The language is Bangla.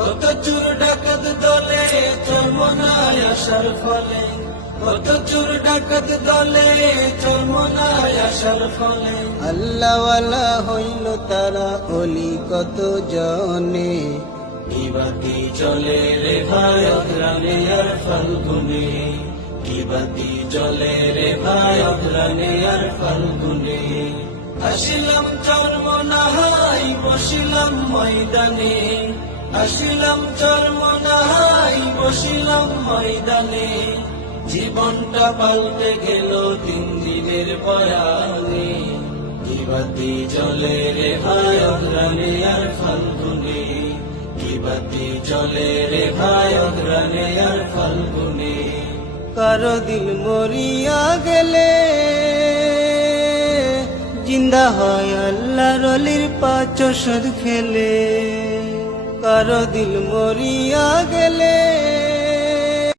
কত চোর ডাকাত দলে চরমনায় আসার ফলে, কত চোর ডাকাত দলে চরমনায় আসার ফলে, আল্লাহওয়ালা হইল তারা অলি কত জনে। কিবাতি চলে রে ভাই অগ্রাণে আর ফাল্গুনে, কিবাতি চলে রে ভাই অগ্রাণে আর ফাল্গুনে। আসিলাম চরমনায় বসিলাম ময়দানে, আসিলাম চরমনায় বসিলাম ময়দানে, জীবনটা পাল্টে গেল 3 দিনের বয়ানে। কিবাতি চলে রে ভাই অগ্রাণে আর ফাল্গুনে, কিবাতি চলে রে ভাই অগ্রাণে আর ফাল্গুনে। কারো দিল মরিয়া গেলে জিন্দা হয় আল্লাহর অলির 5 ওষুধ খেলে। কারো দিল মরিয়া